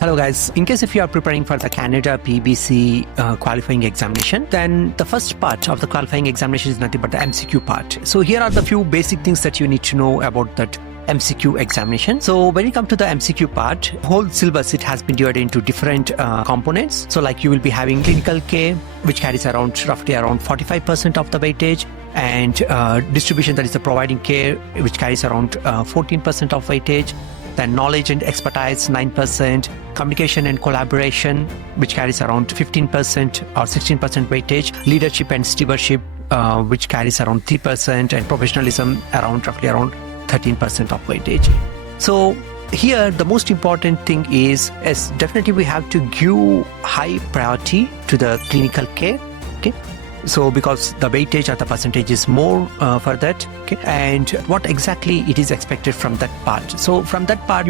Hello guys, in case if you are preparing for the Canada PEBC qualifying examination, then the first part of the qualifying examination is nothing but the MCQ part. So here are the few basic things that you need to know about that MCQ examination. So when you come to the MCQ part, whole syllabus, it has been divided into different components. So like you will be having clinical care, which carries roughly around 45% of the weightage, and distribution, that is the providing care, which carries around 14% of weightage. Then knowledge and expertise, 9%, communication and collaboration, which carries around 15% or 16% weightage, leadership and stewardship, which carries around 3%, and professionalism roughly around 13% of weightage. So here the most important thing is definitely we have to give high priority to the clinical care. Okay. So because the weightage or the percentage is more for that, okay, and what exactly it is expected from that part. So from that part,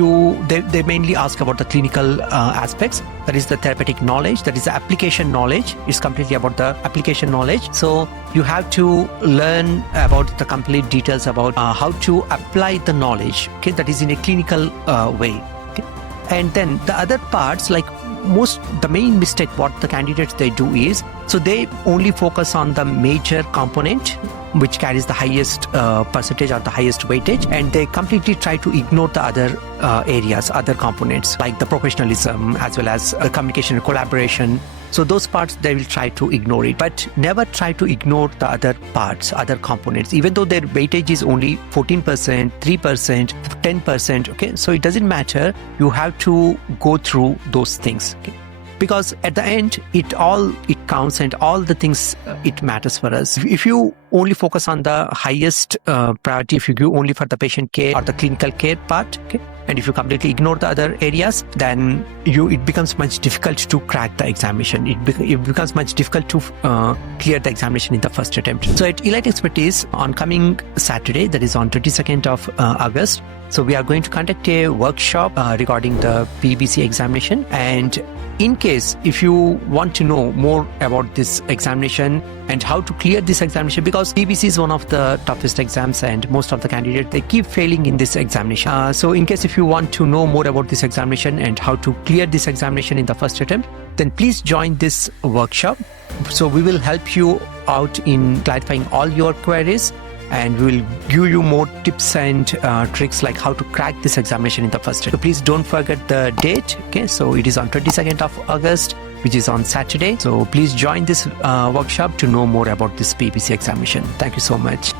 they mainly ask about the clinical aspects. That is the therapeutic knowledge. That is the application knowledge. It's completely about the application knowledge. So you have to learn about the complete details about how to apply the knowledge. Okay, that is in a clinical way. Okay, and then the other parts, like the main mistake what the candidates they do is, so they only focus on the major component which carries the highest percentage or the highest weightage, and they completely try to ignore the other areas, other components like the professionalism as well as communication and collaboration. So those parts they will try to ignore it, but never try to ignore the other parts, other components, even though their weightage is only 14%, 3%, 10%. Okay, so it doesn't matter. You have to go through those things. Okay? Because at the end, it counts, and all the things, it matters for us. If you only focus on the highest priority, if you give only for the patient care or the clinical care part, okay, and if you completely ignore the other areas, then it becomes much difficult to crack the examination. It becomes much difficult to clear the examination in the first attempt. So at Elite Expertise, on coming Saturday, that is on 22nd of August, so we are going to conduct a workshop regarding the PEBC examination. And in case if you want to know more about this examination and how to clear this examination, because PEBC is one of the toughest exams and most of the candidates, they keep failing in this examination. So in case if you want to know more about this examination and how to clear this examination in the first attempt, then please join this workshop. So we will help you out in clarifying all your queries, and we will give you more tips and tricks like how to crack this examination in the first attempt. So please don't forget the date. Okay, so it is on 22nd of August, which is on Saturday. So please join this workshop to know more about this PEBC examination. Thank you so much.